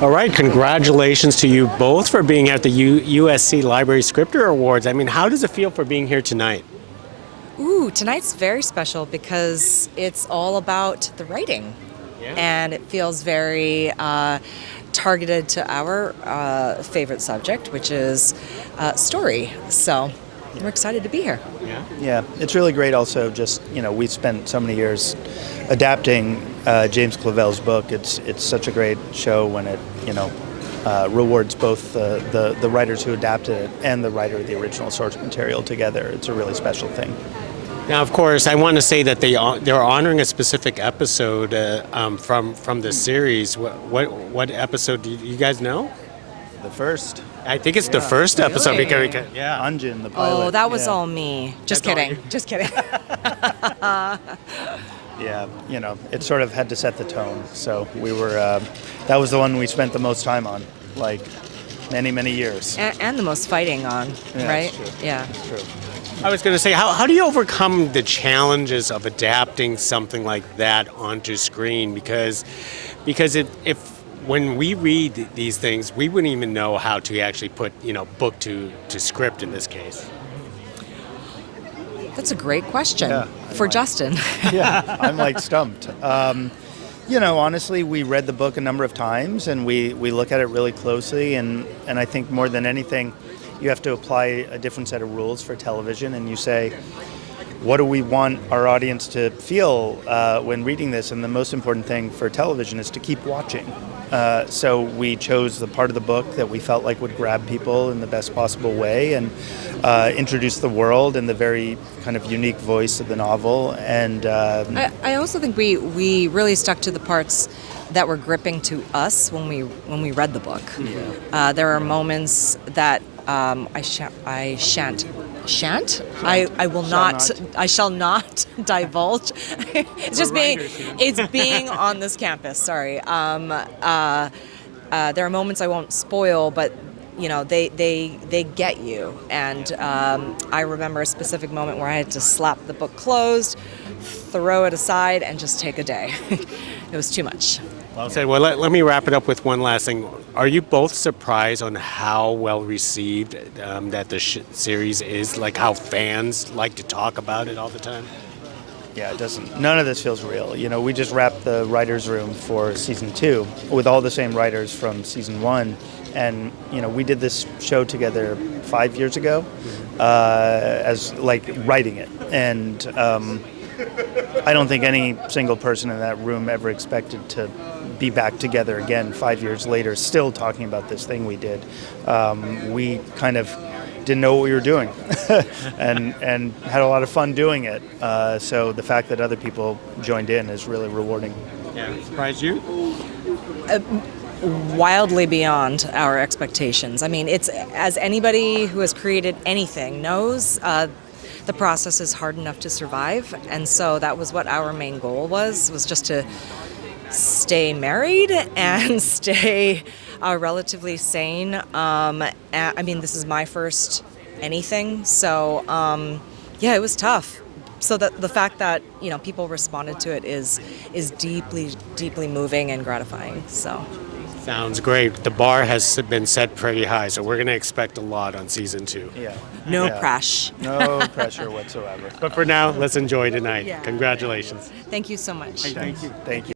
All right, congratulations to you both for being at the USC Library Scripter Awards. I mean, how does it feel for being here tonight? Ooh, tonight's very special because it's all about the writing. Yeah. And it feels very targeted to our favorite subject, which is story. So we're excited to be here. Yeah, it's really great also just, we've spent so many years adapting James Clavell's book. It's such a great show when it, rewards both the writers who adapted it and the writer of the original source material together. It's a really special thing. Now, of course, I want to say that they're honoring a specific episode from the series. What episode do you guys know? The first. I think it's the first episode. Really? Because Unjin, the pilot. Oh, that was all me. Just That's all kidding. you. Just kidding. Yeah, it sort of had to set the tone. So we were, that was the one we spent the most time on, like many, many years. And the most fighting on, Yeah, right? that's true. Yeah. That's true. I was going to say, how do you overcome the challenges of adapting something like that onto screen? Because if when we read these things, we wouldn't even know how to actually put book to script in this case. That's a great question Yeah, for Justin. Yeah, I'm like stumped. Honestly, we read the book a number of times and we look at it really closely, and I think more than anything, you have to apply a different set of rules for television, and you say, what do we want our audience to feel when reading this? And the most important thing for television is to keep watching. So we chose the part of the book that we felt like would grab people in the best possible way and introduce the world and the very kind of unique voice of the novel. And I also think we really stuck to the parts that were gripping to us when we read the book. Yeah. There are moments that I shall not divulge. It's being on this campus. Sorry. There are moments I won't spoil, but they get you. And I remember a specific moment where I had to slap the book closed, throw it aside, and just take a day. It was too much. Well said. Well, let me wrap it up with one last thing. Are you both surprised on how well received that the series is? Like how fans like to talk about it all the time? Yeah, it doesn't. None of this feels real. We just wrapped the writers' room for season 2 with all the same writers from season 1, and we did this show together 5 years ago, as like writing it, and I don't think any single person in that room ever expected to be back together again 5 years later, still talking about this thing we did. We kind of didn't know what we were doing and had a lot of fun doing it. So the fact that other people joined in is really rewarding. Yeah, surprised you? Wildly beyond our expectations. I mean, it's, as anybody who has created anything knows, the process is hard enough to survive, and so that was what our main goal was just to stay married and stay relatively sane. I mean, this is my first anything, so yeah, it was tough. So the fact that people responded to it is deeply, deeply moving and gratifying. So. Sounds great. The bar has been set pretty high, so we're going to expect a lot on season 2. Yeah. No pressure. No pressure whatsoever. But for now, let's enjoy tonight. Yeah. Congratulations. Thank you so much. Thank you. Thank you.